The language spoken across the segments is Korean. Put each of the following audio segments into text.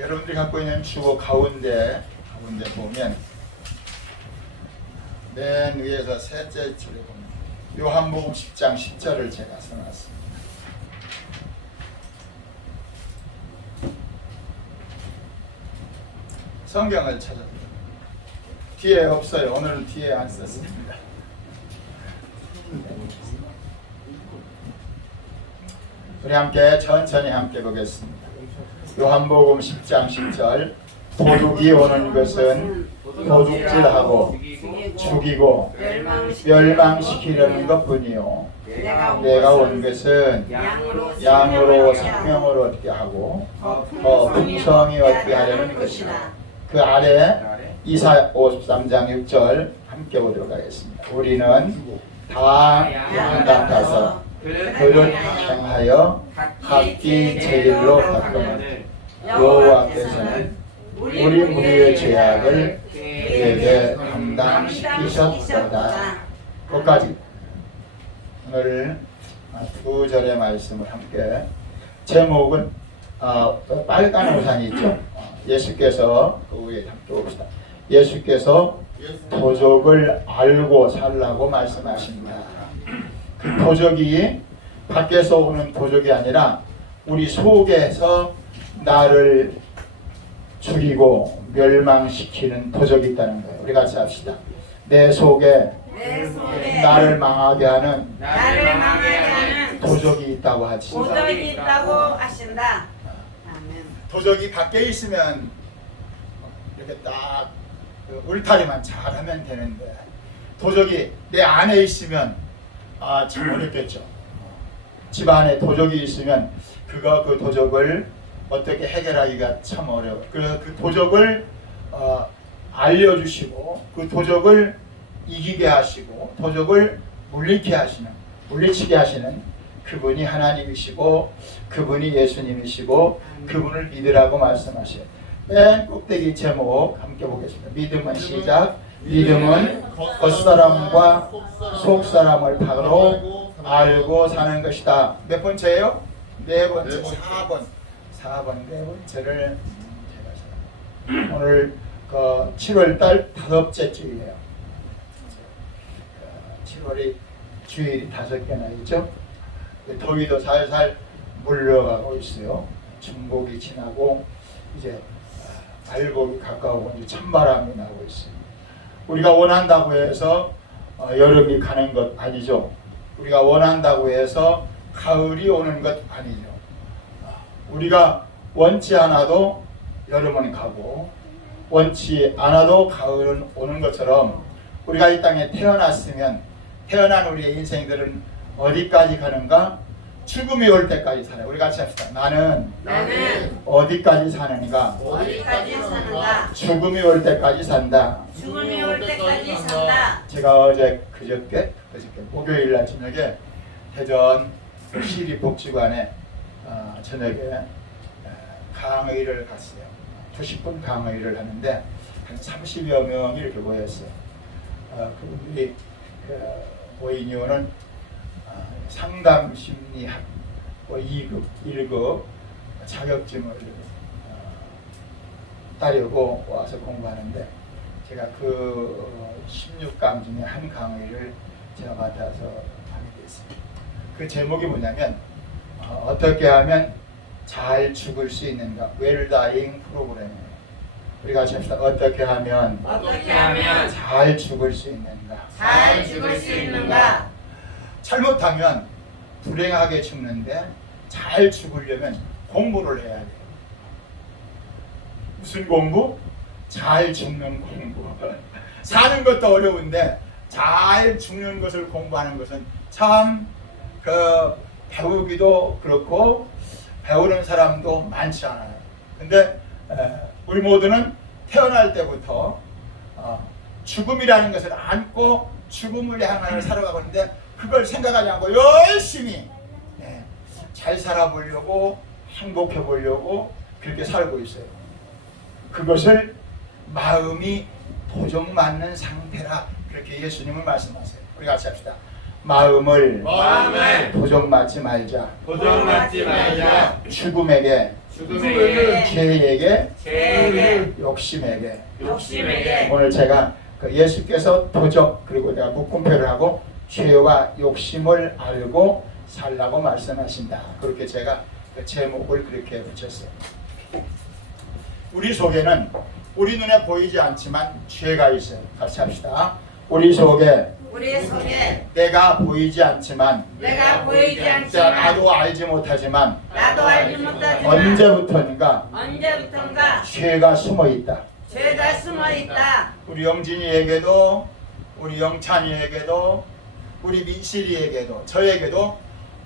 여러분들이 갖고 있는 주보 가운데 보면 맨 위에서 셋째 줄에 보면 요한복음 10장 10절을 제가 써놨습니다. 성경을 찾아보면 뒤에 없어요. 오늘은 뒤에 안 썼습니다. 우리 함께 천천히 함께 보겠습니다. 요한복음 10장 10절 도둑이 오는 것은 도둑질하고 죽이고 멸망시키려는 것뿐이요 내가 온 것은 양으로 생명을 얻게 하고 더 풍성히 얻게 하려는 것이다. 그 아래 이사야 53장 6절 함께 보도록 하겠습니다. 우리는 다 양 같아서 그릇 행하여 각기 제 일로 바꾸는 여호와께서는 우리 무리의 죄악을 그에게 감당시키셨도다. 끝까지 오늘 두 절의 말씀을 함께 제목은 빨간 우산이 있죠. 예수께서 그 위에 함께 봅시다. 예수께서 도적을 알고 살라고 말씀하십니다. 그 도적이 밖에서 오는 도적이 아니라 우리 속에서 나를 죽이고 멸망시키는 도적이 있다는 거예요. 우리 같이 합시다. 내 속에 나를 망하게 하는 도적이 있다고 하신다. 도적이 밖에 있으면 이렇게 딱 울타리만 잘하면 되는데 도적이 내 안에 있으면 참 어렵겠죠. 집 안에 도적이 있으면 그 도적을 어떻게 해결하기가 참 어려워. 그 도적을 알려주시고 그 도적을 이기게 하시고 도적을 물리치게 하시는 그분이 하나님이시고 그분이 예수님이시고 그분을 믿으라고 말씀하셔요. 맨 꼭대기 제목 함께 보겠습니다. 믿음은 시작. 믿음은 겉사람과 속사람을 바로 알고 사는 것이다. 몇 번째예요? 네 번째. 4번 네 번째를 제가 오늘 7월달 5째 주일이에요. 7월이 주일이 5개나 있죠. 더위도 살살 물러가고 있어요. 중복이 지나고 이제 말복이 가까우고 이제 찬바람이 나고 있어요. 우리가 원한다고 해서 여름이 가는 것 아니죠. 우리가 원한다고 해서 가을이 오는 것 아니죠. 우리가 원치 않아도 여름은 가고 원치 않아도 가을은 오는 것처럼 우리가 이 땅에 태어났으면 태어난 우리의 인생들은 어디까지 가는가? 죽음이 올 때까지 살아요. 우리 같이 합시다. 나는 어디까지 사는가? 죽음이 올 때까지 산다. 제가 그저께 목요일날 저녁에 대전 시립복지관에 저녁에 강의를 갔어요. 90분 강의를 하는데 한 30여 명이 이렇게 모였어요. 그분들이 모인 이유는 상담심리학 2급, 1급 자격증을 따려고 와서 공부하는데 제가 그 16강 중에 한 강의를 제가 맡아서 하게 됐습니다. 그 제목이 뭐냐면 어떻게 하면 잘 죽을 수 있는가? 웰다잉 프로그램이에요. 우리 같이 합시다. 어떻게 하면 잘 죽을 수 있는가? 잘못하면 불행하게 죽는데 잘 죽으려면 공부를 해야 돼요. 무슨 공부? 잘 죽는 공부. 사는 것도 어려운데 잘 죽는 것을 공부하는 것은 참 배우기도 그렇고 배우는 사람도 많지 않아요. 근데 우리 모두는 태어날 때부터 죽음이라는 것을 안고 죽음을 향하여 살아가고 있는데 그걸 생각하지 않고 열심히 잘 살아보려고 행복해 보려고 그렇게 살고 있어요. 그것을 마음이 도적 맞는 상태라 그렇게 예수님은 말씀하세요. 우리 같이 합시다. 마음을 도적 맞지 말자. 죽음에게 죽음에게, 죄에게, 욕심에게. 욕심에게. 오늘 제가 그 예수께서 도적 그리고 내가 묶음표를 하고 죄와 욕심을 알고 살라고 말씀하신다. 그렇게 제가 그 제목을 그렇게 붙였어요. 우리 속에는 우리 눈에 보이지 않지만 죄가 있어요. 같이 합시다. 우리 속에 내가 보이지 않지만 나도 알지 못하지만 언제부턴가 죄가 숨어 있다. 우리 영진이에게도 우리 영찬이에게도 우리 민실이에게도 저에게도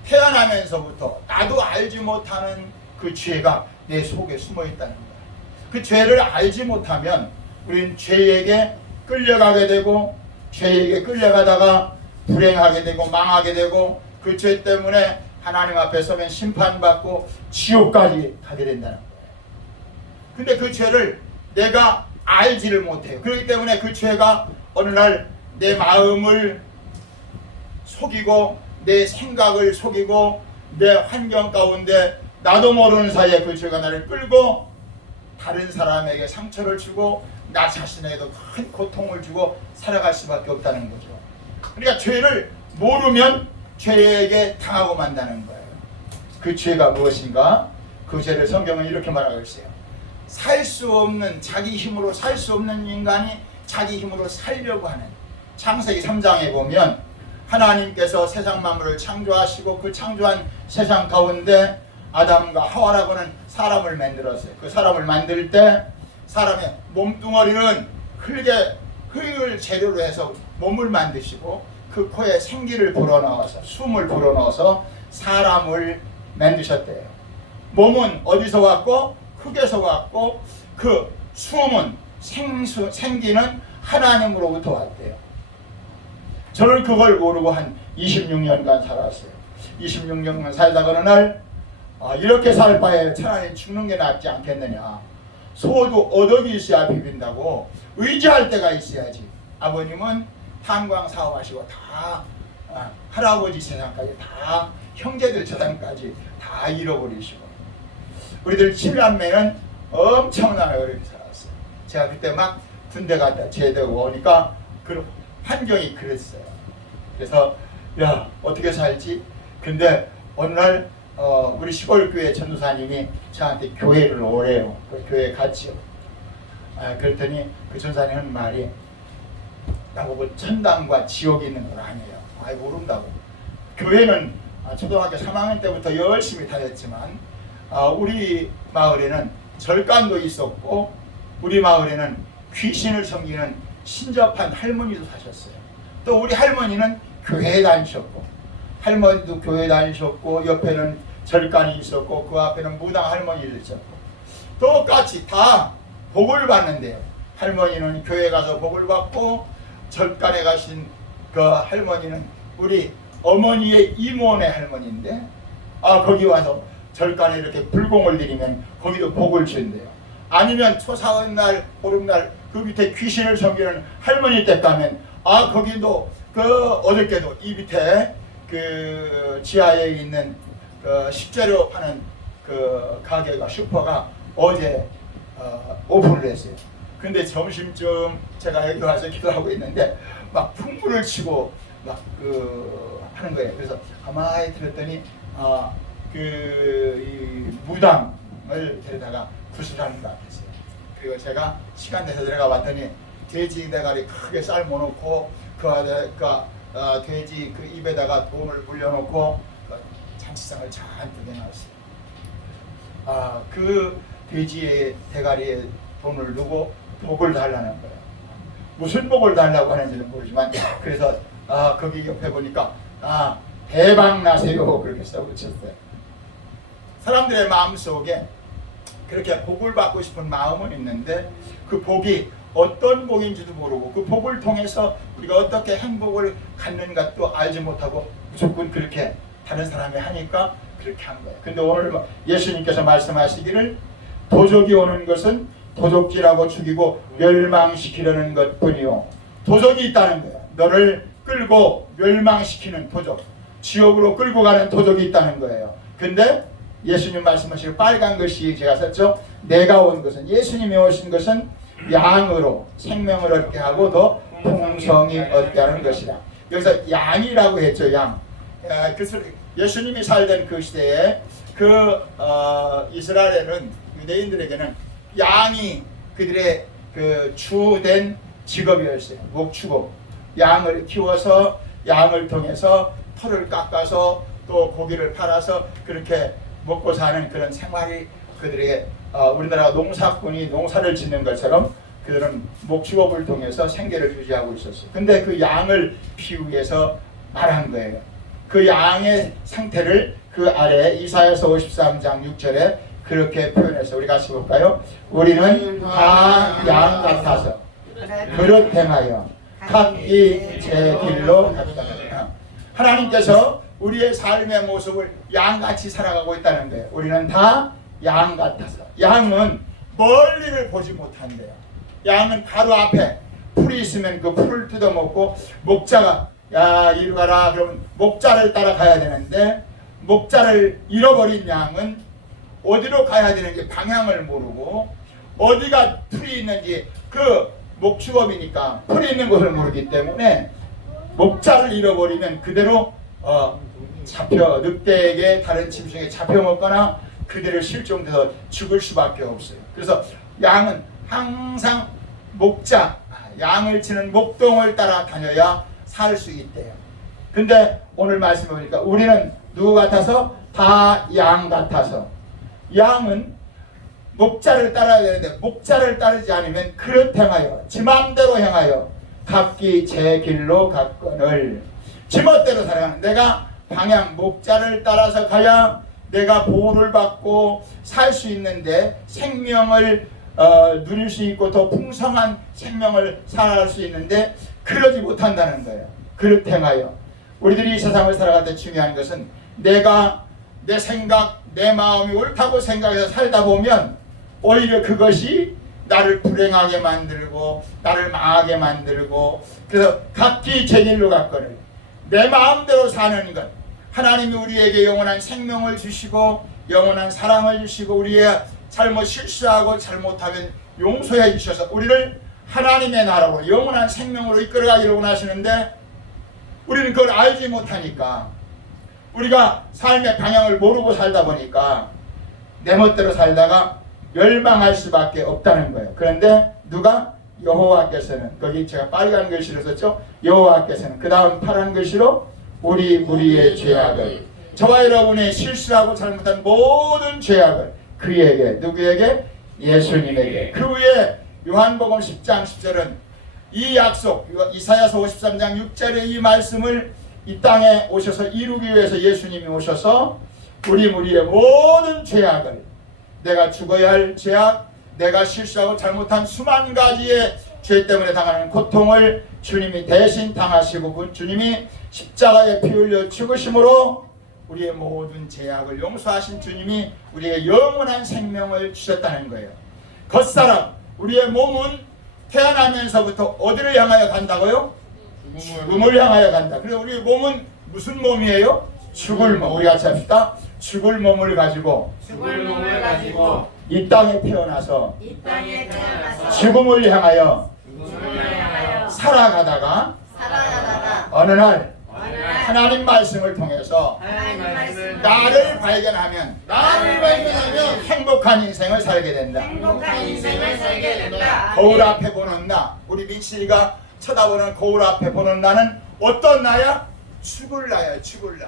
태어나면서부터 나도 알지 못하는 그 죄가 내 속에 숨어 있다는 거야. 그 죄를 알지 못하면 우리는 죄에게 끌려가게 되고 죄에게 끌려가다가 불행하게 되고 망하게 되고 그 죄 때문에 하나님 앞에 서면 심판받고 지옥까지 가게 된다는 거예요. 근데 그 죄를 내가 알지를 못해요. 그렇기 때문에 그 죄가 어느 날 내 마음을 속이고 내 생각을 속이고 내 환경 가운데 나도 모르는 사이에 그 죄가 나를 끌고 다른 사람에게 상처를 주고 나 자신에게도 큰 고통을 주고 살아갈 수밖에 없다는 거죠. 그러니까 죄를 모르면 죄에게 당하고 만다는 거예요. 그 죄가 무엇인가? 그 죄를 성경은 이렇게 말하고 있어요. 살 수 없는, 자기 힘으로 살 수 없는 인간이 자기 힘으로 살려고 하는. 창세기 3장에 보면 하나님께서 세상 만물을 창조하시고 그 창조한 세상 가운데 아담과 하와라고는 사람을 만들었어요. 그 사람을 만들 때 사람의 몸뚱어리는 흙을 재료로 해서 몸을 만드시고 그 코에 생기를 불어넣어서 숨을 불어넣어서 사람을 만드셨대요. 몸은 어디서 왔고 흙에서 왔고 그 숨은 생기는 하나님으로부터 왔대요. 저는 그걸 모르고 한 26년간 살았어요. 26년간 살다가 어느 날 이렇게 살 바에 차라리 죽는 게 낫지 않겠느냐. 소도 어덕이 있어야 비빈다고 의지할 때가 있어야지. 아버님은 탄광 사업하시고 다 할아버지 재산까지 다 형제들 재산까지 다 잃어버리시고 우리들 7남매는 엄청나게 어렵게 살았어요. 제가 그때 막 군대 갔다 제대하고 오니까 그 환경이 그랬어요. 그래서 야 어떻게 살지? 근데 어느 날 우리 시골교회 전도사님이 저한테 교회를 오래요. 그 교회에 갔지요. 그랬더니 그 전사님 하는 말이 나보고 천당과 지옥이 있는 걸 아니에요. 아이 모른다고. 교회는 초등학교 3학년 때부터 열심히 다녔지만 우리 마을에는 절간도 있었고 우리 마을에는 귀신을 섬기는 신접한 할머니도 사셨어요. 또 우리 할머니는 교회에 다니셨고 할머니도 교회에 다니셨고 옆에는 절간이 있었고 그 앞에는 무당 할머니도 있었고 똑같이 다 복을 받는데요. 할머니는 교회 가서 복을 받고 절간에 가신 그 할머니는 우리 어머니의 이모네 할머니인데 거기 와서 절간에 이렇게 불공을 드리면 거기도 복을 준대요. 아니면 초사은날 보름날 그 밑에 귀신을 섬기는 할머니 댁 가면 거기도 어저께도 이 밑에 그 지하에 있는 그 식재료 파는 그 가게가 슈퍼가 어제 오픈을 했어요. 근데 점심쯤 제가 여기 와서 기도하고 있는데 막 풍물을 치고 막 하는 거예요. 그래서 가만히 들었더니 이 무당을 데려다가 구슬하는 것 같았어요. 그리고 제가 시간 내서 들어가 봤더니 돼지 대가리 크게 삶아놓고 돼지 그 입에다가 돈을 물려놓고 그 잔치상을 잔뜩 해놨어요. 그 돼지의 대가리에 돈을 두고 복을 달라는 거예요. 무슨 복을 달라고 하는지는 모르지만 그래서 거기 옆에 보니까 대박 나세요 그렇게 써붙였어요. 사람들의 마음속에 그렇게 복을 받고 싶은 마음은 있는데 그 복이 어떤 복인지도 모르고 그 복을 통해서 우리가 어떻게 행복을 갖는가도 알지 못하고 무조건 그렇게 다른 사람이 하니까 그렇게 한 거예요. 근데 오늘 예수님께서 말씀하시기를 도적이 오는 것은 도적질하고 죽이고 멸망시키려는 것뿐이요. 도적이 있다는 거예요. 너를 끌고 멸망시키는 도적, 지옥으로 끌고 가는 도적이 있다는 거예요. 근데 예수님 말씀하시고 빨간 글씨 제가 썼죠. 내가 온 것은, 예수님이 오신 것은 양으로 생명을 얻게 하고 더 풍성히 얻게 하는 것이다. 여기서 양이라고 했죠. 양. 예수님이 살던 그 시대에 이스라엘은, 유대인들에게는 양이 그들의 그 주된 직업이었어요. 목축업. 양을 키워서 양을 통해서 털을 깎아서 또 고기를 팔아서 그렇게 먹고 사는 그런 생활이 그들에게, 우리나라 농사꾼이 농사를 짓는 것처럼 그들은 목축업을 통해서 생계를 유지하고 있었어요. 근데 그 양을 피우기 위해서 말한 거예요. 그 양의 상태를 그 아래 이사야서 53장 6절에 그렇게 표현해서 우리 같이 볼까요? 우리는 다 양 같아서 그릇 행하여 각기 제 길로 갔다. 하나님께서 우리의 삶의 모습을 양같이 살아가고 있다는 거예요. 우리는 다 양 같아서. 양은 멀리를 보지 못한대요. 양은 바로 앞에 풀이 있으면 그 풀을 뜯어먹고, 목자가 야 이리 가라 그러면 목자를 따라가야 되는데, 목자를 잃어버린 양은 어디로 가야 되는지 방향을 모르고, 어디가 풀이 있는지, 그 목축업이니까 풀이 있는 곳을 모르기 때문에 목자를 잃어버리면 그대로 늑대에게, 다른 짐승에게 잡혀먹거나 그대로 실종돼서 죽을 수밖에 없어요. 그래서 양은 항상 양을 치는 목동을 따라 다녀야 살 수 있대요. 근데 오늘 말씀해 보니까 우리는 누구 같아서? 다 양 같아서. 양은 목자를 따라야 되는데, 목자를 따르지 않으면 그릇 행하여, 지 맘대로 행하여 각기 제 길로 갔거늘. 지 멋대로 살아가는, 내가 방향, 목자를 따라서 가야 내가 보호를 받고 살 수 있는데, 생명을 누릴 수 있고 더 풍성한 생명을 살아갈 수 있는데 그러지 못한다는 거예요. 그릇 행하여. 우리들이 이 세상을 살아갈 때 중요한 것은, 내가 내 생각, 내 마음이 옳다고 생각해서 살다 보면 오히려 그것이 나를 불행하게 만들고 나를 망하게 만들고, 그래서 각기 제 길로 갔거늘. 내 마음대로 사는 것, 하나님이 우리에게 영원한 생명을 주시고 영원한 사랑을 주시고 우리의 잘못 실수하고 잘못하면 용서해 주셔서 우리를 하나님의 나라로 영원한 생명으로 이끌어가기를 원하시는데, 우리는 그걸 알지 못하니까, 우리가 삶의 방향을 모르고 살다 보니까 내 멋대로 살다가 멸망할 수밖에 없다는 거예요. 그런데 누가? 여호와께서는, 거기 제가 빨간 글씨로 썼죠. 여호와께서는, 그 다음 파란 글씨로 우리의 죄악을, 저와 여러분의 실수하고 잘못한 모든 죄악을 그에게, 누구에게? 예수님에게. 그 후에 요한복음 10장 10절은 이 약속, 이사야서 53장 6절의 이 말씀을 이 땅에 오셔서 이루기 위해서 예수님이 오셔서 우리의 모든 죄악을, 내가 죽어야 할 죄악, 내가 실수하고 잘못한 수만 가지의 죄 때문에 당하는 고통을 주님이 대신 당하시고, 주님이 십자가에 피 흘려 죽으심으로 우리의 모든 죄악을 용서하신 주님이 우리에게 영원한 생명을 주셨다는 거예요. 겉사람, 우리의 몸은 태어나면서부터 어디를 향하여 간다고요? 죽음을 향하여 간다. 그래서 우리 몸은 무슨 몸이에요? 죽을 몸. 우리 같이 합시다. 죽을 몸을 가지고 이 땅에 태어나서 죽음을 향하여 살아가다가 어느 날 하나님 말씀을 통해서 나를 발견하면 행복한 인생을 살게 된다. 거울 앞에 보는 나, 우리 민씨가 쳐다보는 거울 앞에 보는 나는 어떤 나야? 죽을 나야. 죽을 나.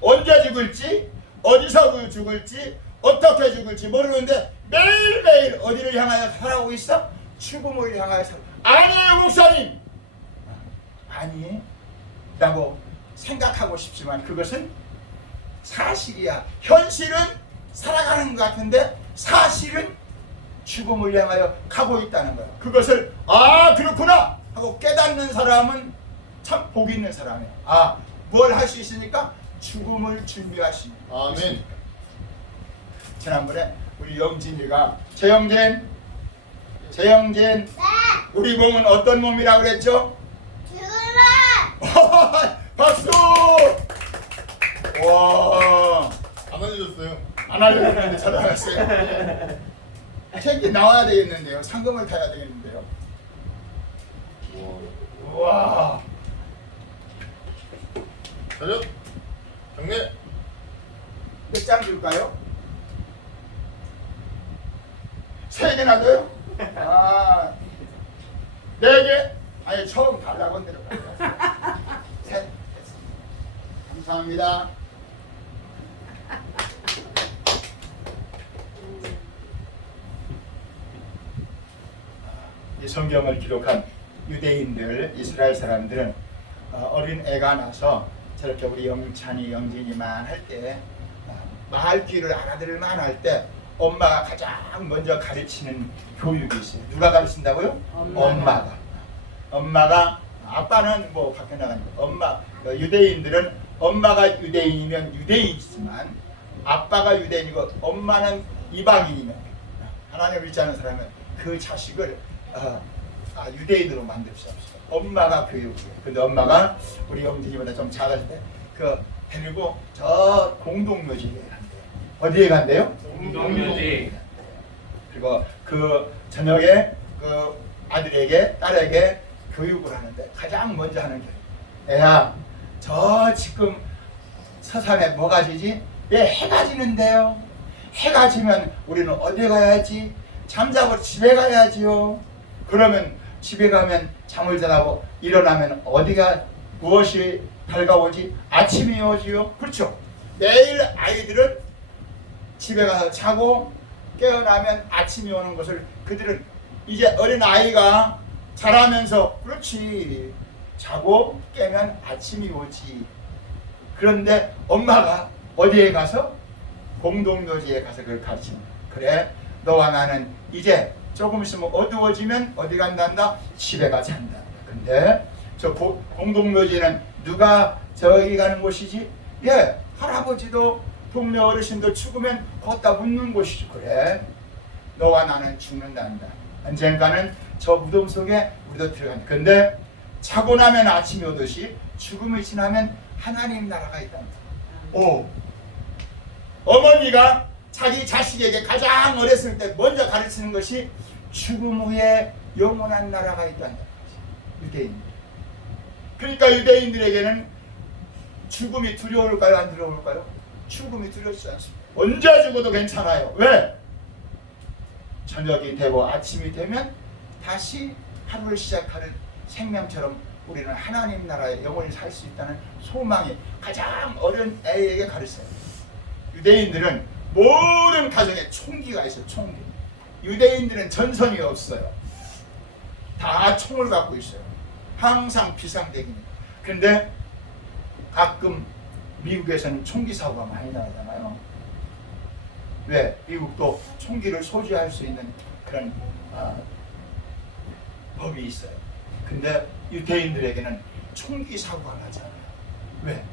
언제 죽을지, 어디서 죽을지, 어떻게 죽을지 모르는데 매일매일 어디를 향하여 살아오고 있어? 죽음을 향하여 살아. 아니에요 목사님, 아니 라고 생각하고 싶지만 그것은 사실이야. 현실은 살아가는 것 같은데 사실은 죽음을 향하여 가고 있다는 거야. 그것을 그렇구나 하고 깨닫는 사람은 참 복 있는 사람이야. 뭘 할 수 있으니까? 죽음을 준비하시니. 아멘. 지난번에 우리 영진이가, 재영진, 우리 몸은 어떤 몸이라고 그랬죠? 박수! 와, 안 알려줬어요. 안 하려고 했는데 찾아갔어요. 책이 나와야 되겠는데요. 상금을 타야 되겠는데요. 우와. 자료 정리. 몇 장 줄까요? 3개나 줘요? 아, 4개? 아니 처음 달라고 한 대로 가져갔어요. 셋. 감사합니다. 이 성경을 기록한 유대인들, 이스라엘 사람들은 어린 애가 나서 저렇게 우리 영찬이, 영진이만 할 때 말귀를 알아들을만 할 때 엄마가 가장 먼저 가르치는 교육이 있어요. 누가 가르친다고요? 엄마가 아빠는 뭐 밖에 나가는 거. 엄마 유대인들은 엄마가 유대인이면 유대인이지만 아빠가 유대인이고 엄마는 이방인이면 하나님을 믿지 않는 사람은 그 자식을 유대인으로 만들 수 없어요. 엄마가 교육이에요. 근데 엄마가 우리 영진이보다 좀 작았을 때 그 데리고 저 공동묘지에 간대요. 어디에 간대요? 공동묘지. 그리고 그 저녁에 그 아들에게 딸에게 교육을 하는데 가장 먼저 하는 게 애야 저 지금 서산에 뭐가 지지? 예, 해가 지는데요. 해가 지면 우리는 어디 가야지? 잠자고 집에 가야지요. 그러면 집에 가면 잠을 자고 일어나면 어디가 무엇이 밝아오지? 아침이 오지요. 그렇죠. 매일 아이들은 집에 가서 자고 깨어나면 아침이 오는 것을 그들은 이제 어린 아이가 자라면서 그렇지 자고 깨면 아침이 오지. 그런데 엄마가 어디에 가서? 공동묘지에 가서 그걸 가르치는 거야. 그래 너와 나는 이제 조금 있으면 어두워지면 어디 간단다? 집에 가 잔다. 근데 저 공동묘지는 누가 저기 가는 곳이지? 예, 할아버지도 동네 어르신도 죽으면 걷다 묻는 곳이지. 그래 너와 나는 죽는단다. 언젠가는 저 무덤 속에 우리도 들어간다. 근데 자고 나면 아침이 오듯이 죽음이 지나면 하나님 나라가 있단다. 오, 어머니가 자기 자식에게 가장 어렸을 때 먼저 가르치는 것이 죽음 후에 영원한 나라가 있다는 거지. 유대인들. 그러니까 유대인들에게는 죽음이 두려울까요? 안 두려울까요? 죽음이 두렵지 않습니다. 언제 죽어도 괜찮아요. 왜? 저녁이 되고 아침이 되면 다시 하루를 시작하는 생명처럼 우리는 하나님 나라에 영원히 살 수 있다는 소망이 가장 어린 애에게 가르쳐요. 유대인들은 모든 가정에 총기가 있어요. 총기. 유대인들은 전선이 없어요. 다 총을 갖고 있어요. 항상 비상대기입니다. 그런데 가끔 미국에서는 총기 사고가 많이 나잖아요. 왜? 미국도 총기를 소지할 수 있는 그런 법이 있어요. 근데 유대인들에게는 총기 사고가 나지 않아요. 왜?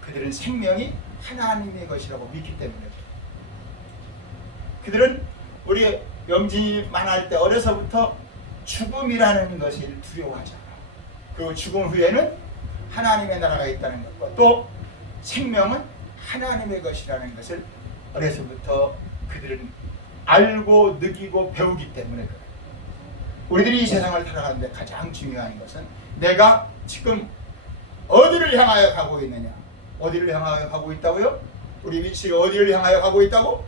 그들은 생명이 하나님의 것이라고 믿기 때문에. 그들은 우리 영진이만 할 때 어려서부터 죽음이라는 것을 두려워하잖아요. 그리고 죽음 후에는 하나님의 나라가 있다는 것과 또 생명은 하나님의 것이라는 것을 어려서부터 그들은 알고 느끼고 배우기 때문에 그래요. 우리들이 이 세상을 살아가는데 가장 중요한 것은 내가 지금 어디를 향하여 가고 있느냐. 어디를 향하여 가고 있다고요? 우리 위치가 어디를 향하여 가고 있다고?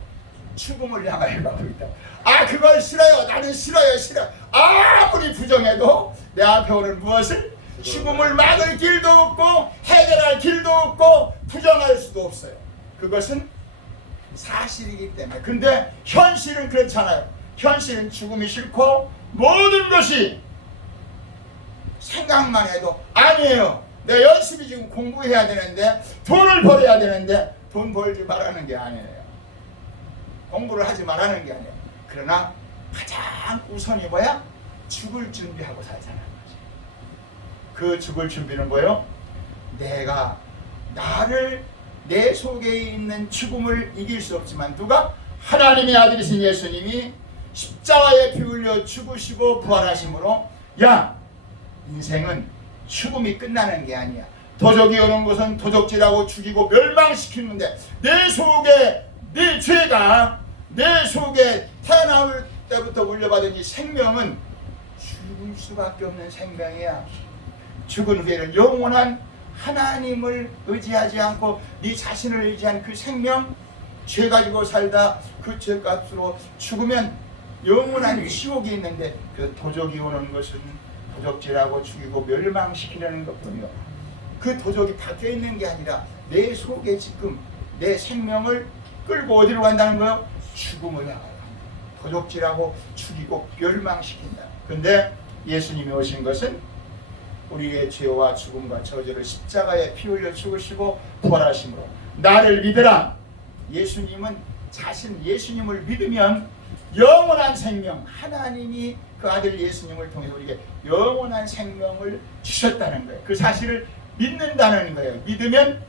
죽음을 향하여 가고 있다고. 아, 그걸 싫어요. 나는 싫어요. 싫어. 아무리 부정해도 내 앞에 오는 무엇을? 죽음을 막을 길도 없고 해결할 길도 없고 부정할 수도 없어요. 그것은 사실이기 때문에. 근데 현실은 그렇잖아요. 현실은 죽음이 싫고 모든 것이 생각만 해도 아니에요. 내가 열심히 지금 공부해야 되는데 돈을 벌어야 되는데 돈 벌지 말라는 게 아니에요. 공부를 하지 말라는 게 아니에요. 그러나 가장 우선이 뭐야? 죽을 준비하고 살자는 거지. 그 죽을 준비는 뭐예요? 내가 나를 내 속에 있는 죽음을 이길 수 없지만 누가? 하나님의 아들이신 예수님이 십자가에 피 흘려 죽으시고 부활하심으로 야, 인생은 죽음이 끝나는 게 아니야. 도적이 오는 것은 도적질하고 죽이고 멸망시키는데 내 속에 네 죄가 내 속에 태어날 때부터 물려받은 이 생명은 죽을 수밖에 없는 생명이야. 죽은 후에는 영원한 하나님을 의지하지 않고 네 자신을 의지한 그 생명, 죄 가지고 살다 그 죄값으로 죽으면 영원한 지옥이 있는데 그 도적이 오는 것은 도적질하고 죽이고 멸망시키려는 것뿐이요. 그 도적이 밖에 있는 게 아니라 내 속에 지금 내 생명을 끌고 어디로 간다는 거요? 죽음을 향하여 도적질하고 죽이고 멸망시킨다. 근데 예수님이 오신 것은 우리의 죄와 죽음과 저주를 십자가에 피 흘려 죽으시고 부활하심으로 나를 믿으라. 예수님은 예수님을 믿으면 영원한 생명, 하나님이 그 아들 예수님을 통해서 우리에게 영원한 생명을 주셨다는 거예요. 그 사실을 믿는다는 거예요. 믿으면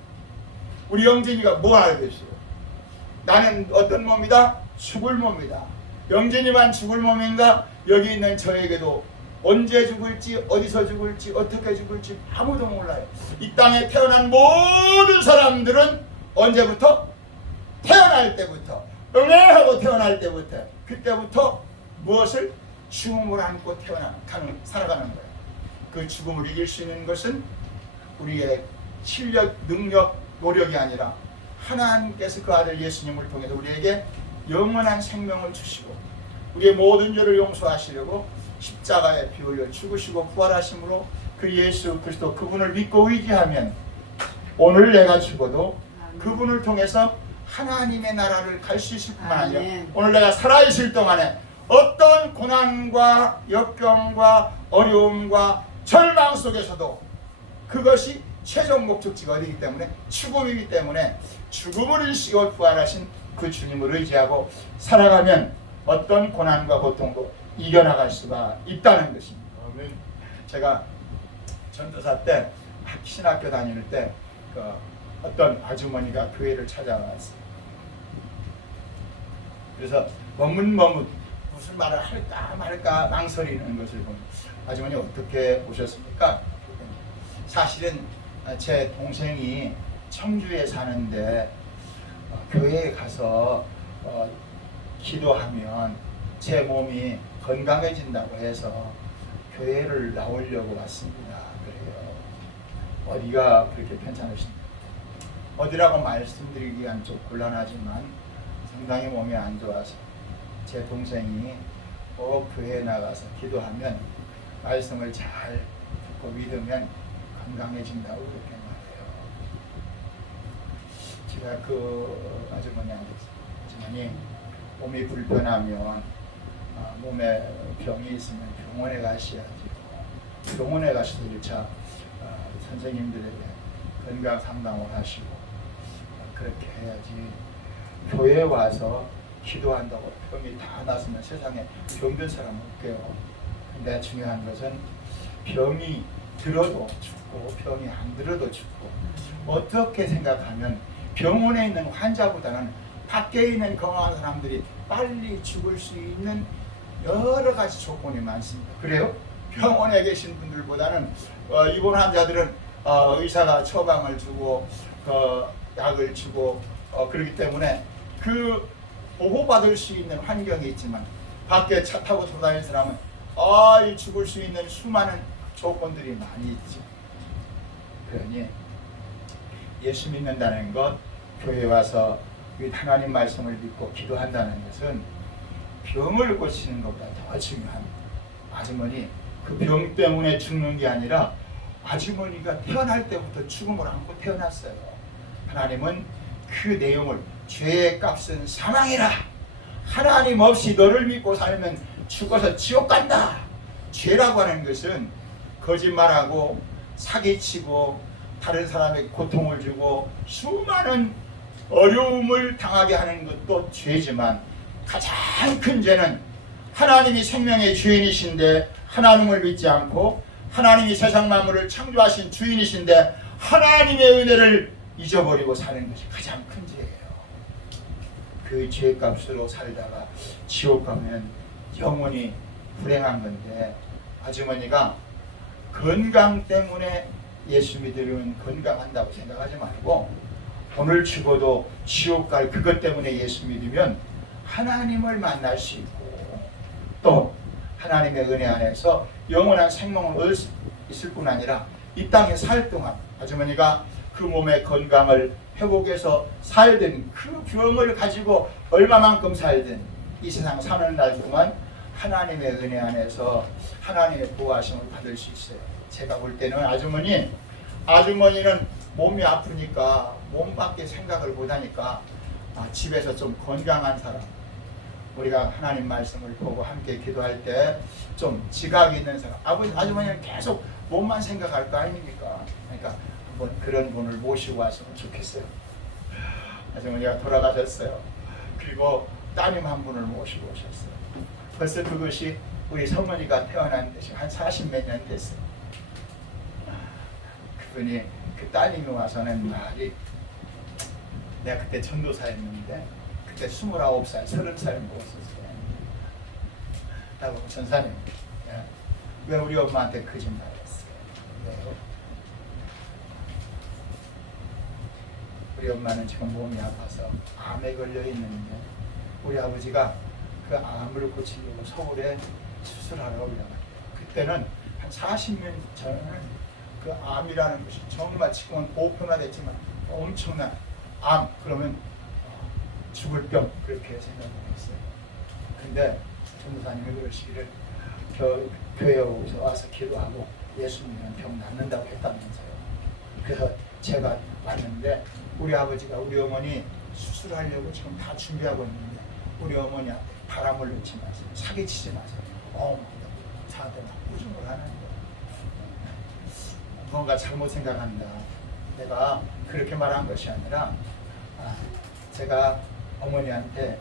우리 영진이가 뭐 알겠어요? 나는 어떤 몸이다? 죽을 몸이다. 영진이만 죽을 몸인가? 여기 있는 저에게도 언제 죽을지, 어디서 죽을지, 어떻게 죽을지 아무도 몰라요. 이 땅에 태어난 모든 사람들은 언제부터? 태어날 때부터, 응애하고 태어날 때부터, 그때부터 무엇을? 죽음을 안고 살아가는 거예요. 그 죽음을 이길 수 있는 것은 우리의 실력, 능력, 노력이 아니라 하나님께서 그 아들 예수님을 통해서 우리에게 영원한 생명을 주시고 우리의 모든 죄를 용서하시려고 십자가에 피 흘려 죽으시고 부활하심으로 그 예수 그리스도 그분을 믿고 의지하면 오늘 내가 죽어도 그분을 통해서 하나님의 나라를 갈 수 있을 뿐만 아니라 오늘 내가 살아있을 동안에 어떤 고난과 역경과 어려움과 절망 속에서도 그것이 최종 목적지가 어디이기 때문에 죽음이기 때문에 죽음을 이기시고 부활하신 그 주님을 의지하고 살아가면 어떤 고난과 고통도 이겨나갈 수가 있다는 것입니다. 제가 전도사 때 신학교 다닐 때 어떤 아주머니가 교회를 찾아왔어요. 그래서 머뭇머뭇 무슨 말을 할까 말까 망설이는 것을 보면 아주머니 어떻게 오셨습니까? 사실은 제 동생이 청주에 사는데 교회에 가서 기도하면 제 몸이 건강해진다고 해서 교회를 나오려고 왔습니다. 그래요. 어디가 그렇게 괜찮으십니까? 어디라고 말씀드리기엔 좀 곤란하지만 상당히 몸이 안 좋아서 제 동생이 꼭 교회에 나가서 기도하면 말씀을 잘 듣고 믿으면 건강해진다고 그렇게 말해요. 제가 그 아주머니한테 아주머니 몸이 불편하면 몸에 병이 있으면 병원에 가셔야지. 병원에 가셔서 1차 선생님들에게 건강 상담을 하시고 그렇게 해야지. 교회에 와서 기도한다고 병이 다 났으면 세상에 병든 사람 없게요. 근데 중요한 것은 병이 들어도 죽고 병이 안 들어도 죽고 어떻게 생각하면 병원에 있는 환자보다는 밖에 있는 건강한 사람들이 빨리 죽을 수 있는 여러 가지 조건이 많습니다. 그래요? 병원에 계신 분들보다는 입원 환자들은 의사가 처방을 주고 약을 주고 그렇기 때문에 그 보호받을 수 있는 환경이 있지만 밖에 차 타고 돌아다니는 사람은 죽을 수 있는 수많은 조건들이 많이 있죠. 그러니 예수 믿는다는 것, 교회 와서 하나님 말씀을 믿고 기도한다는 것은 병을 고치는 것보다 더 중요합니다. 아주머니 그 병 때문에 죽는 게 아니라 아주머니가 태어날 때부터 죽음을 안고 태어났어요. 하나님은 그 내용을 죄의 값은 사망이라. 하나님 없이 너를 믿고 살면 죽어서 지옥 간다. 죄라고 하는 것은 거짓말하고 사기치고 다른 사람에게 고통을 주고 수많은 어려움을 당하게 하는 것도 죄지만 가장 큰 죄는 하나님이 생명의 주인이신데 하나님을 믿지 않고 하나님이 세상 만물을 창조하신 주인이신데 하나님의 은혜를 잊어버리고 사는 것이 가장 큰 죄예요. 그 죄값으로 살다가 지옥 가면 영원히 불행한 건데 아주머니가 건강 때문에 예수 믿으면 건강한다고 생각하지 말고 돈을 주고도 지옥 갈 그것 때문에 예수 믿으면 하나님을 만날 수 있고 또 하나님의 은혜 안에서 영원한 생명을 얻을 수 있을 뿐 아니라 이 땅에 살 동안 아주머니가 그 몸의 건강을 회복해서 살든 그 병을 가지고 얼마만큼 살든 이 세상 사는 날 동안 하나님의 은혜 안에서 하나님의 보호하심을 받을 수 있어요. 제가 볼 때는 아주머니는 몸이 아프니까 몸밖에 생각을 못하니까 집에서 좀 건강한 사람, 우리가 하나님 말씀을 보고 함께 기도할 때 좀 지각이 있는 사람, 아주머니는 계속 몸만 생각할 거 아닙니까? 그러니까 한번 그런 분을 모시고 왔으면 좋겠어요. 아주머니가 돌아가셨어요. 그리고 따님 한 분을 모시고 오셨어요. 벌써 그것이 우리 성은이가 태어난 지 한 40몇 년 됐어요. 그분이 그 따님이 와서는 말이, 내가 그때 전도사였는데 그때 29살, 30살 먹었었어요. 나보고 전사님, 왜 우리 엄마한테 거짓말했어요? 왜요? 우리 엄마는 지금 몸이 아파서 암에 걸려 있는데 우리 아버지가 그 암을 고치려고 서울에 수술하러 오려고 그때는 한 40년 전에는 그 암이라는 것이 정말 지금은 보편화됐지만 엄청난 암, 그러면 죽을 병 그렇게 생각했어요. 근데 전도사님이 그러시기를 교회에 와서 기도하고 예수 믿으면 병 낫는다고 했다면서요. 그래서 제가 왔는데 우리 아버지가 우리 어머니 수술하려고 지금 다 준비하고 있는데 우리 어머니한테 바람을 넣지 마세요. 사기치지 마세요. 저한테 막 꾸중을 하는데 뭔가 잘못 생각한다. 내가 그렇게 말한 것이 아니라 제가 어머니한테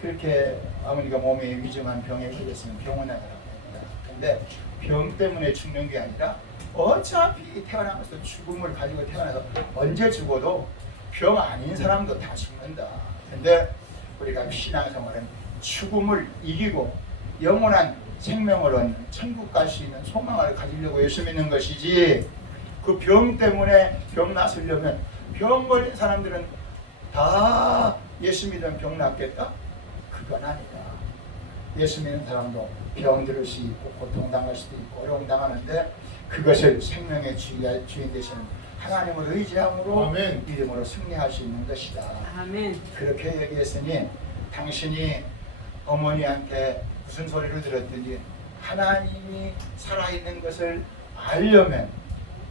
그렇게 어머니가 몸에 위중한 병에 걸렸으면 병원에 가라고 했다. 근데 병 때문에 죽는 게 아니라 어차피 태어나면서 죽음을 가지고 태어나서 언제 죽어도 병 아닌 사람도 다 죽는다. 근데 우리가 신앙생활은 죽음을 이기고 영원한 생명을 얻는 천국 갈 수 있는 소망을 가지려고 예수 믿는 것이지, 그 병 때문에 병 낫으려면 병 걸린 사람들은 다 예수 믿으면 병 낫겠다? 그건 아니다. 예수 믿는 사람도 병 들을 수 있고 고통당할 수도 있고 어려움 당하는데 그것을 생명의 주인 되시는 하나님을 의지함으로 아멘. 믿음으로 승리할 수 있는 것이다. 아멘. 그렇게 얘기했으니 당신이 어머니한테 무슨 소리를 들었든지 하나님이 살아있는 것을 알려면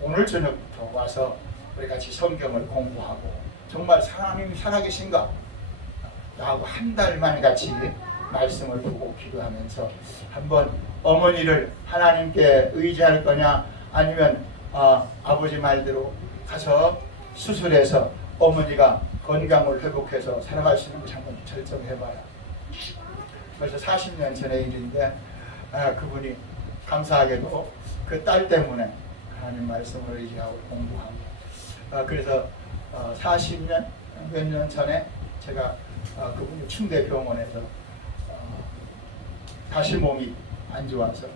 오늘 저녁부터 와서 우리 같이 성경을 공부하고 정말 하나님이 살아계신가 하고 한 달만 같이 말씀을 보고 기도하면서 한번 어머니를 하나님께 의지할 거냐 아니면 아버지 말대로 가서 수술해서 어머니가 건강을 회복해서 살아갈 수 있는 것을 한번 결정해봐라. 벌써 40년 전의 일인데 그분이 감사하게도 그 딸 때문에 하나님 말씀을 의지하고 공부하고 그래서 40년 몇 년 전에 제가 그분이 충대병원에서 다시 몸이 안 좋아서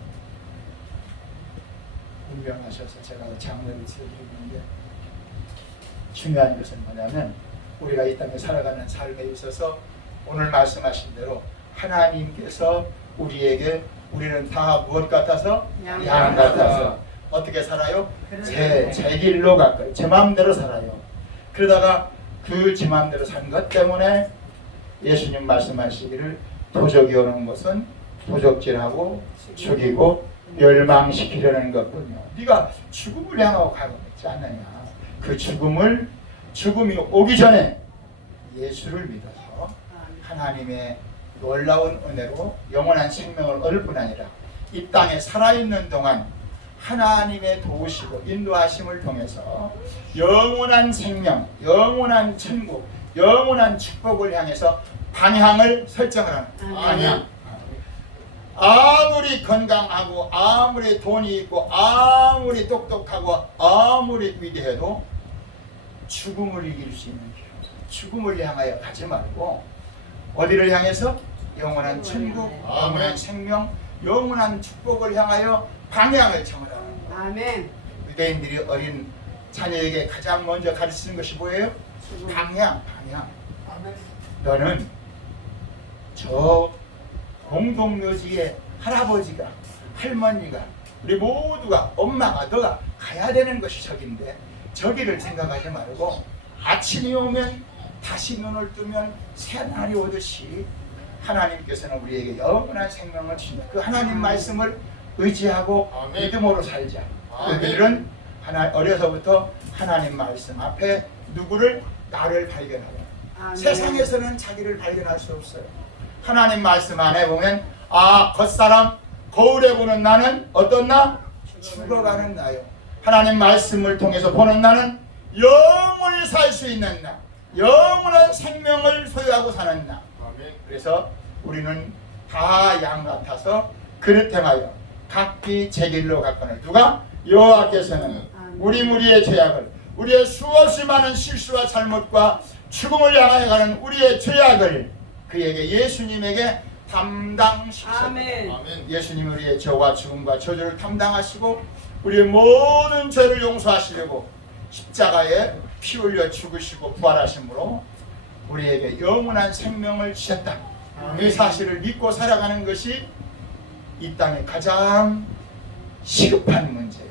운명하셔서 제가 장례를 치러주는데 중요한 것은 뭐냐면 우리가 이 땅에 살아가는 삶에 있어서 오늘 말씀하신 대로 하나님께서 우리에게 우리는 다 무엇 같아서? 양 같아서 어떻게 살아요? 제 길로 갈 거예요. 제 마음대로 살아요. 그러다가 그 제 마음대로 산 것 때문에 예수님 말씀하시기를 도적이 오는 것은 도적질하고 죽이고 멸망시키려는 것뿐이요. 네가 죽음을 향하고 가고 있지 않느냐. 그 죽음이 오기 전에 예수를 믿어서 하나님의 놀라운 은혜로 영원한 생명을 얻을 뿐 아니라 이 땅에 살아있는 동안 하나님의 도우시고 인도하심을 통해서 영원한 생명, 영원한 천국, 영원한 축복을 향해서 방향을 설정을 하는 방향. 아무리 건강하고 아무리 돈이 있고 아무리 똑똑하고 아무리 위대해도 죽음을 이길 수 있는 길, 죽음을 향하여 가지 말고 어디를 향해서? 영원한 천국, 영원한 생명, 영원한 축복을 향하여 방향을 정하라. 아멘. 유대인들이 어린 자녀에게 가장 먼저 가르치는 것이 뭐예요? 방향. 너는 저 공동묘지에 할아버지가, 할머니가, 우리 모두가, 엄마가, 너가 가야 되는 것이 저긴데 저기를 생각하지 말고 아침이 오면 다시 눈을 뜨면 새날이 오듯이 하나님께서는 우리에게 영원한 생명을 주신다. 그 하나님 말씀을 의지하고 아멘. 믿음으로 살자. 아멘. 그들은 어려서부터 하나님 말씀 앞에 누구를? 나를 발견하고 세상에서는 자기를 발견할 수 없어요. 하나님 말씀 안에 보면 겉사람 거울에 보는 나는 어떤 나? 죽어가는 나요. 하나님 말씀을 통해서 보는 나는 영원히 살 수 있는 나, 영원한 생명을 소유하고 사는 나. 그래서 우리는 다 양 같아서 그릇 행하여 각기 제 길로 갔거늘. 누가? 여호와께서는 우리의 죄악을, 우리의 수없이 많은 실수와 잘못과 죽음을 향하여 가는 우리의 죄악을 그에게, 예수님에게 담당시키셨다. 예수님 우리의 죄와 죽음과 저주를 담당하시고 우리의 모든 죄를 용서하시려고 십자가에 피 흘려 죽으시고 부활하심으로 우리에게 영원한 생명을 주셨다. 이 사실을 믿고 살아가는 것이 이 땅의 가장 시급한 문제예요.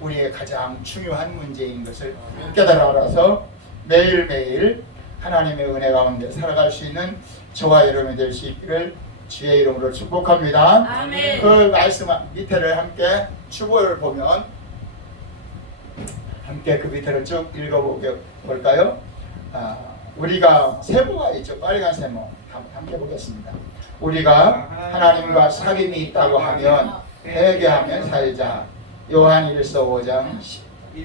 우리의 가장 중요한 문제인 것을 깨달아 알아서 매일매일 하나님의 은혜 가운데 살아갈 수 있는 저와 여러분이 될 수 있기를 주의 이름으로 축복합니다. 아멘. 그 말씀 밑에를 함께 주보를 보면 함께 그 밑에를 쭉 읽어볼까요? 우리가 세모가 있죠. 빨간 세모 함께 보겠습니다. 우리가 하나님과 사귐이 있다고 하면 회개하면 살자. 요한 1서 5장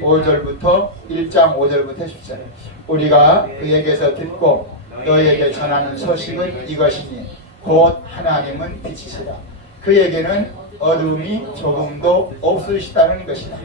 5절부터 1장 5절부터 10절. 우리가 그에게서 듣고 너에게 전하는 소식은 이것이니 곧 하나님은 빛이시라. 그에게는 어둠이 조금도 없으시다는 것이다.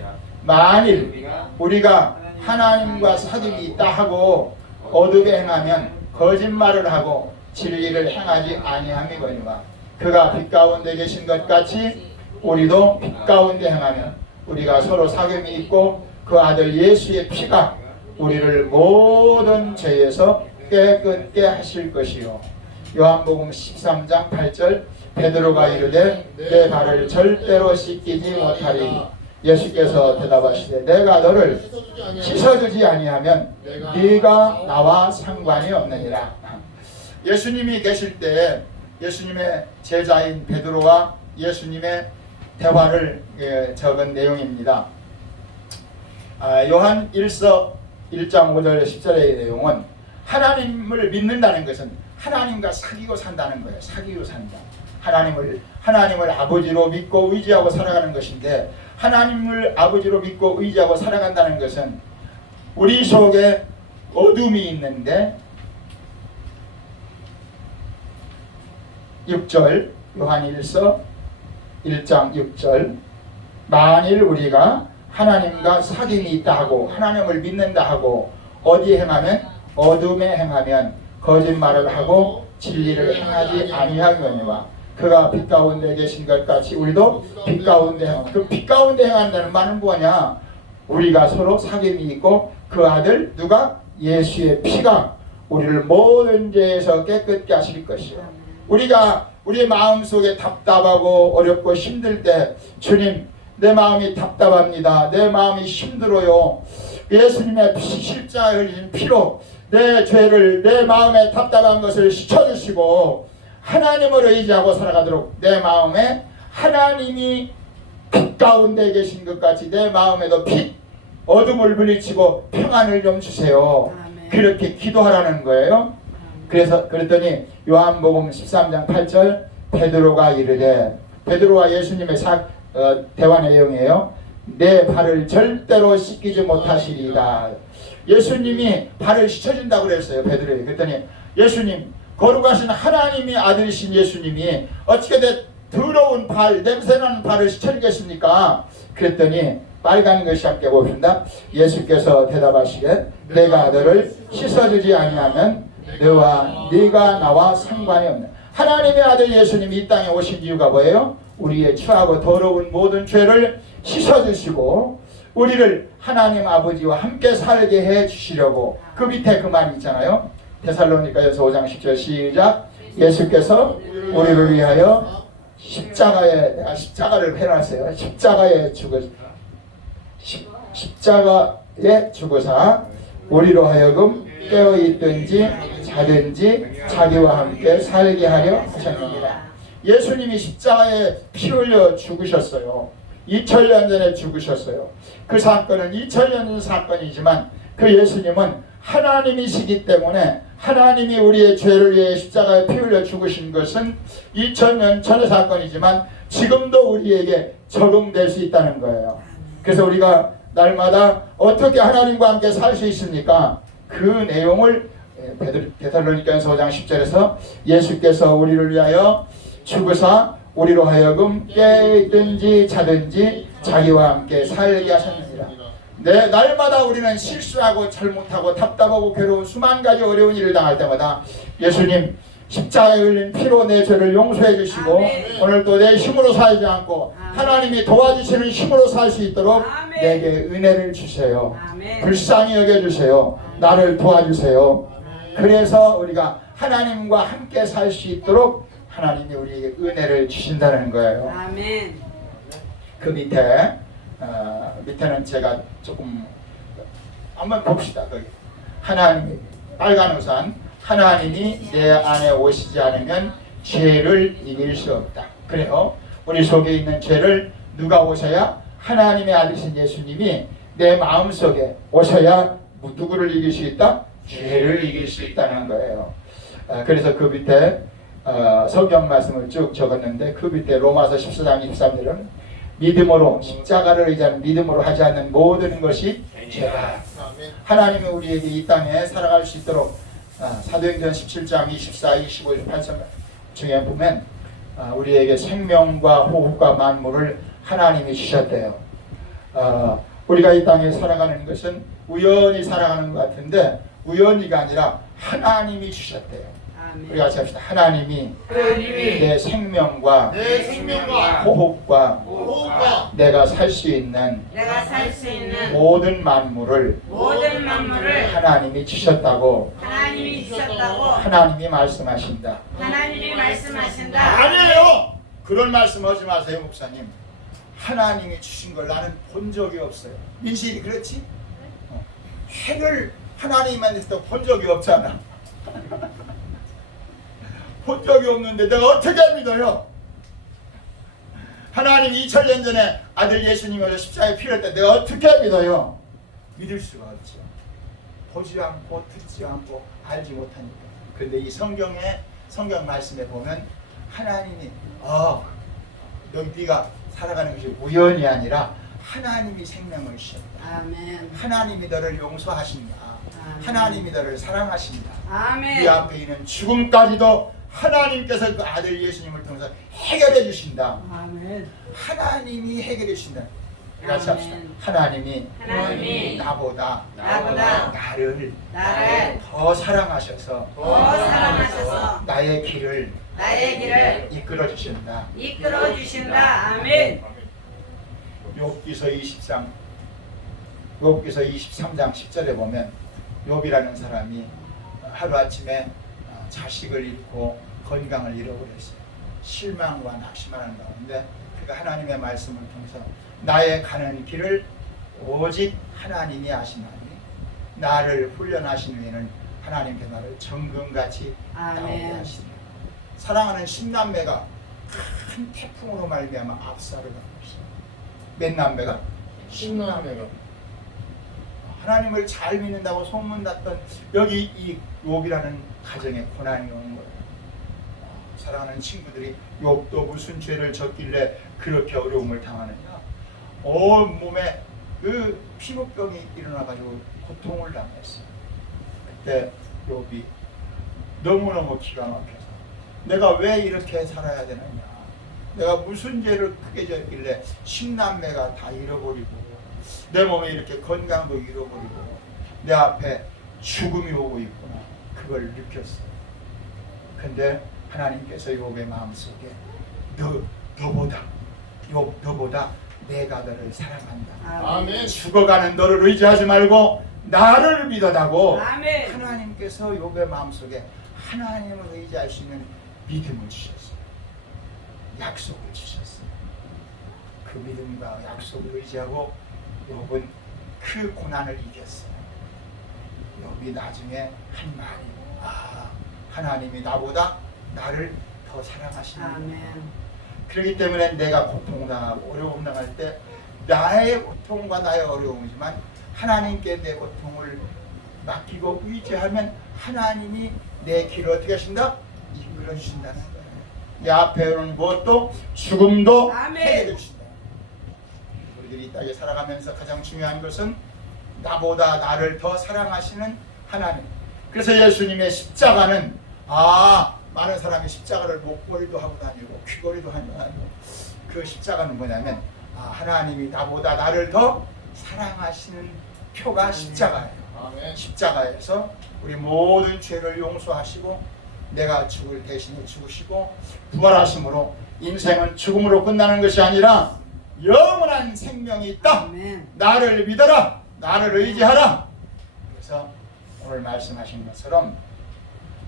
만일 우리가 하나님과 사귐이 있다 하고 어둠에 행하면 거짓말을 하고 진리를 행하지 아니함이거니와 그가 빛 가운데 계신 것 같이 우리도 빛 가운데 행하면 우리가 서로 사귐이 있고 그 아들 예수의 피가 우리를 모든 죄에서 깨끗게 하실 것이요. 요한복음 13장 8절 베드로가 이르되 내 발을 절대로 씻기지 못하리니 예수께서 대답하시되 내가 너를 씻어주지 아니하면 네가 나와 상관이 없느니라. 예수님이 계실 때 예수님의 제자인 베드로와 예수님의 대화를 적은 내용입니다. 요한 1서 1장 5절 10절의 내용은 하나님을 믿는다는 것은 하나님과 사귀고 산다는 거예요. 사귀고 산다. 하나님을 아버지로 믿고 의지하고 살아가는 것인데, 하나님을 아버지로 믿고 의지하고 살아간다는 것은 우리 속에 어둠이 있는데 6절 요한 1서 1장 6절 만일 우리가 하나님과 사귐이 있다 하고 하나님을 믿는다 하고 어디에 행하면? 어둠에 행하면 거짓말을 하고 진리를 행하지 아니하거니와 그가 빛 가운데 계신 것 같이 우리도 빛 가운데 행하고, 그 빛 가운데 행한다는 말은 뭐냐? 우리가 서로 사귐이 있고 그 아들 누가? 예수의 피가 우리를 모든 죄에서 깨끗게 하실 것이요. 우리가 우리 마음속에 답답하고 어렵고 힘들 때 주님 내 마음이 답답합니다. 내 마음이 힘들어요. 예수님의 십자가에 흘린 피로 내 죄를, 내 마음에 답답한 것을 씻어주시고 하나님을 의지하고 살아가도록 내 마음에 하나님이 빛 가운데 계신 것 같이 내 마음에도 빛, 어둠을 물리치고 평안을 좀 주세요. 그렇게 기도하라는 거예요. 그래서 그랬더니 요한복음 13장 8절 베드로가 이르되, 베드로와 예수님의 대화 내용이에요. 내 발을 절대로 씻기지 못하시리다. 예수님이 발을 씻어준다고 그랬어요. 베드로에게. 그랬더니 예수님, 거룩하신 하나님이 아들이신 예수님이 어떻게 더러운 발, 냄새나는 발을 씻어주겠습니까? 그랬더니 빨간 것이 함께 봅니다. 예수께서 대답하시되 내가 너를 씻어주지 아니하면 너와 네가 나와 상관이 없네. 하나님의 아들 예수님이 이 땅에 오신 이유가 뭐예요? 우리의 추하고 더러운 모든 죄를 씻어주시고 우리를 하나님 아버지와 함께 살게 해 주시려고. 그 밑에 그 말이 있잖아요. 데살로니가에서 5장 10절 시작. 예수께서 우리를 위하여 십자가를 해놨어요. 십자가에 죽으사 우리로 하여금 깨어있든지 자든지 자기와 함께 살게 하려 하셨느니라. 예수님이 십자가에 피 흘려 죽으셨어요. 2000년 전에 죽으셨어요. 그 사건은 2000년 전 사건이지만 그 예수님은 하나님이시기 때문에 하나님이 우리의 죄를 위해 십자가에 피 흘려 죽으신 것은 2000년 전의 사건이지만 지금도 우리에게 적용될 수 있다는 거예요. 그래서 우리가 날마다 어떻게 하나님과 함께 살 수 있습니까? 그 내용을 데살로니가서 5장 10절에서 예수께서 우리를 위하여 죽으사 우리로 하여금 깨있든지 자든지 자기와 함께 살게 하셨느니라. 네, 날마다 우리는 실수하고 잘못하고 답답하고 괴로운 수만 가지 어려운 일을 당할 때마다 예수님 십자가에 흘린 피로 내 죄를 용서해 주시고 아멘. 오늘도 내 힘으로 살지 않고 아멘. 하나님이 도와주시는 힘으로 살 수 있도록 아멘. 내게 은혜를 주세요. 아멘. 불쌍히 여겨주세요. 나를 도와주세요. 그래서 우리가 하나님과 함께 살 수 있도록 하나님이 우리에게 은혜를 주신다는 거예요. 아멘. 그 밑에는 제가 조금 한번 봅시다. 거기 하나님이 빨간 우산, 하나님이 내 안에 오시지 않으면 죄를 이길 수 없다. 그래요. 우리 속에 있는 죄를 누가 오셔야? 하나님의 아들이신 예수님이 내 마음속에 오셔야 누구를 이길 수 있다? 죄를 이길 수 있다는 거예요. 그래서 그 밑에 성경 말씀을 쭉 적었는데 그 밑에 로마서 14장 23절은 믿음으로 십자가를 의지하는 믿음으로 하지 않는 모든 것이 죄다. 하나님이 우리에게 이 땅에 살아갈 수 있도록 사도행전 17장 24, 25, 28절 중에 보면 우리에게 생명과 호흡과 만물을 하나님이 주셨대요. 우리가 이 땅에 살아가는 것은 우연히 살아가는 것 같은데 우연히가 아니라 하나님이 주셨대요. 우리 같이 합시다. 하나님이 내 생명과 호흡과 내가 살 수 있는 모든 만물을 하나님이 주셨다고 하나님이 말씀하신다. 아니에요. 그런 말씀하지 마세요, 목사님. 하나님이 주신 걸 나는 본 적이 없어요. 민식이 그렇지? 해를 하나님한테서 본 적이 없잖아. 본 적이 없는데 내가 어떻게 믿어요? 하나님 2000년 전에 아들 예수님이 오셔 십자가에 피 흘릴 때 내가 어떻게 믿어요? 믿을 수가 없죠. 보지 않고 듣지 않고 알지 못하니까. 그런데 이 성경 말씀에 보면 하나님이 네가 살아가는 것이 우연이 아니라 하나님이 생명을 주셨다. 아멘. 하나님이 너를 용서하신다. 아멘. 하나님이 너를 사랑하신다. 아멘. 네 앞에 있는 죽음까지도 하나님께서 그 아들 예수님을 통해서 해결해 주신다. 아멘. 하나님이 해결해 주신다. 같이 아멘. 합시다. 하나님이 나보다 나를 더 사랑하셔서 나의 길을 이끌어 주신다. 아멘. 욥기서 23장 10절에 보면 욥이라는 사람이 하루아침에 자식을 잃고 건강을 잃어버렸어요. 실망과 낙심하는 가운데 그가 하나님의 말씀을 통해서 나의 가는 길을 오직 하나님이 아시나니 나를 훈련하신 후에는 하나님께 나를 정금같이 나오게 하시니 사랑하는 10남매가 큰 태풍으로 말미암아 압사를 하고 있어요. 몇 남매가? 10남매가 하나님을 잘 믿는다고 소문났던 여기 이 욥이라는 가정에 고난이 오는 거예요. 사랑하는 친구들이 욥도 무슨 죄를 졌길래 그렇게 어려움을 당하느냐. 온 몸에 그 피부병이 일어나가지고 고통을 당했어요. 그때 욥이 너무너무 기가 막혀서 내가 왜 이렇게 살아야 되느냐. 내가 무슨 죄를 크게 졌길래 10남매가 다 잃어버리고 내 몸에 이렇게 건강도 잃어버리고 내 앞에 죽음이 오고 있구나. 그걸 느꼈어요. 근데 하나님께서 욥의 마음속에 너보다 내가 너를 사랑한다. 아멘. 죽어가는 너를 의지하지 말고 나를 믿어다고 아멘. 하나님께서 욥의 마음속에 하나님을 의지할 수 있는 믿음을 주셨어요. 약속을 주셨어요. 그 믿음과 약속을 의지하고 욥은 그 고난을 이겼어요. 욥이 나중에 한 말이 하나님이 나보다 나를 더 사랑하시는 아멘. 그렇기 때문에 내가 고통을 당하고 어려움 당할 때 나의 고통과 나의 어려움이지만 하나님께 내 고통을 맡기고 의지하면 하나님이 내 길을 어떻게 하신다? 이끌어 주신다는 거예요. 내 앞에 오는 무엇도 죽음도 아멘. 해결해 주신다. 우리들이 이 땅에 살아가면서 가장 중요한 것은 나보다 나를 더 사랑하시는 하나님. 그래서 예수님의 십자가는 많은 사람이 십자가를 목걸이도 하고 다니고 귀걸이도 하고 다니고 그 십자가는 뭐냐면 하나님이 나보다 나를 더 사랑하시는 표가 십자가예요. 아멘. 십자가에서 우리 모든 죄를 용서하시고 내가 죽을 대신에 죽으시고 부활하심으로 인생은 죽음으로 끝나는 것이 아니라 영원한 생명이 있다. 아멘. 나를 믿어라. 나를 의지하라. 그래서 오늘 말씀하신 것처럼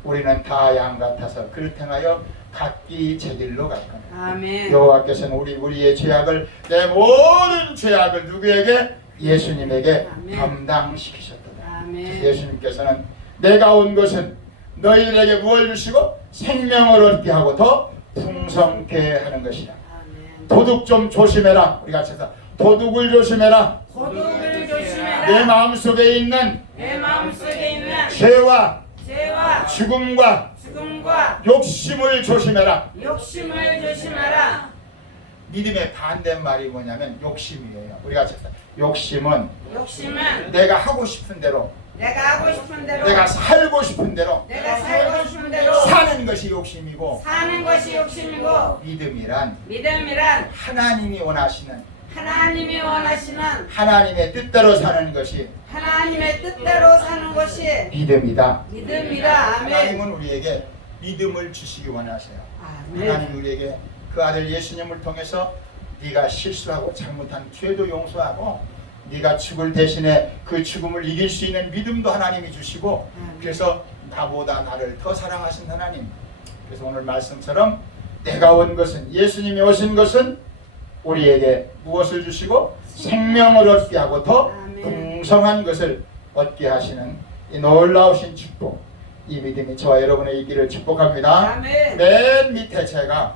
우리는 다 양 같아서 그릇 행하여 각기 제 길로 갈 거니라. 아멘. 여호와께서는 우리의 죄악을 내 모든 죄악을 누구에게? 예수님에게 아멘. 담당시키셨다. 아멘. 예수님께서는 내가 온 것은 너희들에게 무엇을 주시고 생명을 얻게 하고 더 풍성케 하는 것이라. 아멘. 도둑 좀 조심해라. 우리 같이 해서 도둑을 조심해라. 도둑을 조심해라. 내 마음속에 있는 내 마음속에 있는 죄와 죄와 죽음과 죽음과 욕심을 조심해라. 욕심을 조심하라. 믿음의 반대말이 뭐냐면 욕심이에요. 우리 같이 해서 욕심은 욕심은 내가 하고 싶은 대로 내가 하고 싶은 대로 내가 살고 싶은 대로 내가 살고 싶은 대로 사는 것이 욕심이고 사는 것이 욕심이고 믿음이란 믿음이란 하나님이 원하시는 하나님이 원하시는 하나님의 뜻대로 사는 것이 하나님의 뜻대로 사는 것이 믿음이다. 믿음이다. 아멘. 하나님은 우리에게 믿음을 주시기 원하세요. 아멘. 하나님 우리에게 그 아들 예수님을 통해서 네가 실수하고 잘못한 죄도 용서하고 네가 죽을 대신에 그 죽음을 이길 수 있는 믿음도 하나님이 주시고 그래서 나보다 나를 더 사랑하신 하나님. 그래서 오늘 말씀처럼 내가 온 것은 예수님이 오신 것은 우리에게 무엇을 주시고 생명을 얻게 하고 더 풍성한 것을 얻게 하시는 이 놀라우신 축복, 이 믿음이 저와 여러분의 있기를 축복합니다. 아멘. 맨 밑에 제가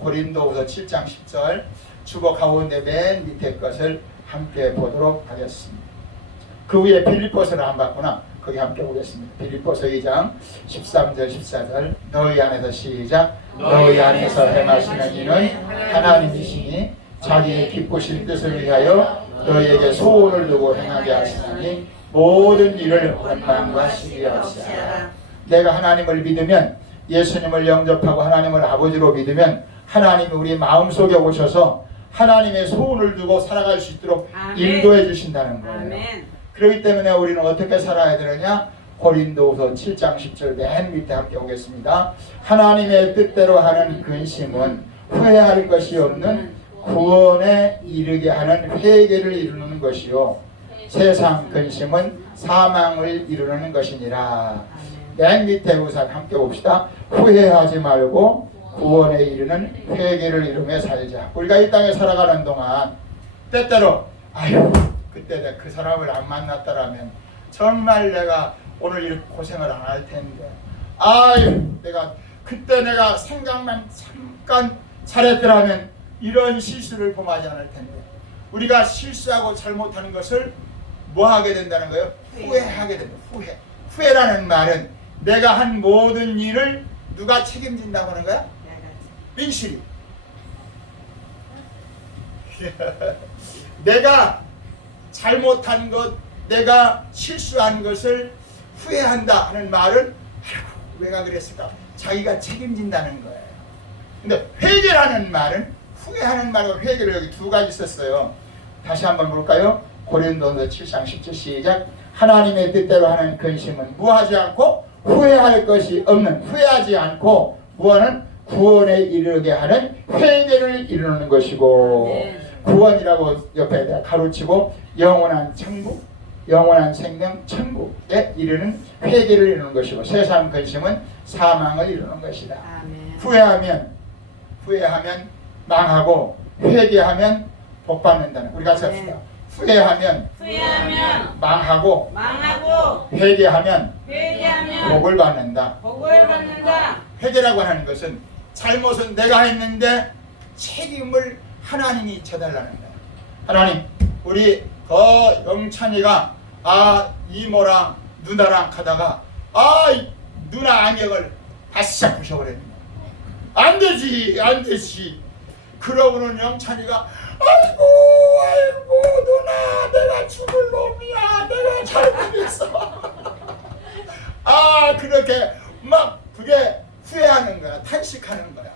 고린도후서 7장 10절 주보 가운데 맨 밑에 것을 함께 보도록 하겠습니다. 그 위에 빌립보서를 안 봤구나. 거기 함께 보겠습니다. 빌립보서 2장 13절 14절 너희 안에서 시작. 너희 안에서 행하시는 이는 하나님이시니 자기의 기쁘신 뜻을 위하여 너희에게 소원을 두고 행하게 하시나니 모든 일을 원망과 시기 없이 하라. 내가 하나님을 믿으면 예수님을 영접하고 하나님을 아버지로 믿으면 하나님이 우리 마음속에 오셔서 하나님의 소원을 두고 살아갈 수 있도록 아멘. 인도해 주신다는 거예요. 아멘. 그렇기 때문에 우리는 어떻게 살아야 되느냐? 고린도후서 7장 10절 맨 밑에 함께 오겠습니다. 하나님의 뜻대로 하는 근심은 후회할 것이 없는 구원에 이르게 하는 회개를 이루는 것이요 세상 근심은 사망을 이루는 것이니라. 맨 밑에 우선 함께 봅시다. 후회하지 말고 구원에 이르는 회개를 이루며 살자. 우리가 이 땅에 살아가는 동안 때때로 그때 내가 그 사람을 안 만났더라면 정말 내가 오늘 이렇게 고생을 안 할 텐데 내가 생각만 잠깐 잘했더라면 이런 실수를 범하지 않을 텐데 우리가 실수하고 잘못하는 것을 뭐 하게 된다는 거예요? 후회하게 된다. 후회라는 말은 내가 한 모든 일을 누가 책임진다고 하는 거야? 민실이. 내가 잘못한 것, 내가 실수한 것을 후회한다 하는 말은 왜가 그랬을까? 자기가 책임진다는 거예요. 근데 회개라는 말은 후회하는 말과 회개를 여기 두 가지 썼어요. 다시 한번 볼까요? 고린도서 7장 10절 시작. 하나님의 뜻대로 하는 근심은 무하지 않고 후회할 것이 없는 후회하지 않고 무하는 구원에 이르게 하는 회개를 이루는 것이고 구원이라고 옆에 내가 가로치고 영원한 천국, 영원한 생명 천국에 이르는 회개를 이루는 것이고 세상 근심은 사망을 이루는 것이다. 아멘. 후회하면 망하고 회개하면 복 받는다는 우리 같이 합시다. 후회하면 망하고 회개하면 복을 받는다. 복을 받는다. 회개라고 하는 것은 잘못은 내가 했는데 책임을 하나님이 져달라는 거야. 하나님, 우리 영찬이가 이모랑 누나랑 가다가 누나 안경을 바싹 부셔버렸네. 안 되지. 그러고는 영찬이가 아이고 누나, 내가 죽을 놈이야, 내가 잘못했어. 그렇게 막 그게 후회하는 거야, 탄식하는 거야.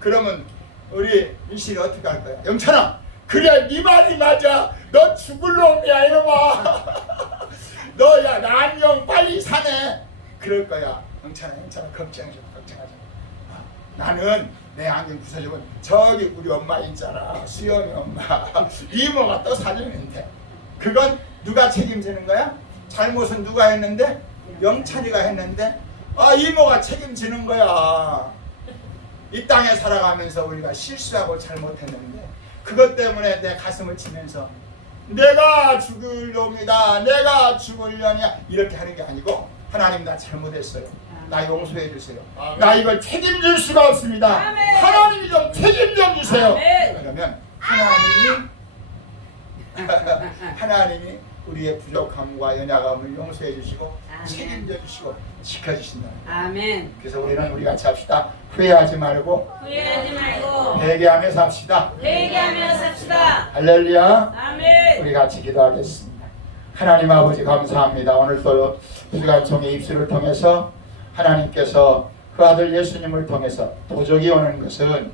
그러면 우리 민실이 어떻게 할 거야? 영찬아, 그래 네 말이 맞아. 너 죽을 놈이야 이놈아. 너야 안녕 빨리 사네. 그럴 거야. 영찬아 걱정하지 마. 나는 내 안경 부서지면 저기 우리 엄마 있잖아, 수영이 엄마, 이모가 또 사주는데 그건 누가 책임지는 거야? 잘못은 누가 했는데? 영찬이가 했는데 이모가 책임지는 거야. 이 땅에 살아가면서 우리가 실수하고 잘못했는데 그것 때문에 내 가슴을 치면서 내가 죽을 놈이다, 내가 죽으려냐 이렇게 하는 게 아니고 하나님 나 잘못했어요, 나 용서해 주세요. 나 이걸 책임질 수가 없습니다. 아멘. 하나님이 좀 책임져 주세요. 아멘. 그러면 하나님이 우리의 부족함과 연약함을 용서해 주시고 아멘. 책임져 주시고 지켜주신다. 아멘. 그래서 우리 같이 합시다. 후회하지 말고 후회하지 말고 회개하며 삽시다. 회개하며 삽시다. 할렐루야. 아멘. 우리 같이 기도하겠습니다. 하나님 아버지 감사합니다. 오늘 또 부지간총의 입술을 통해서 하나님께서 그 아들 예수님을 통해서 도적이 오는 것은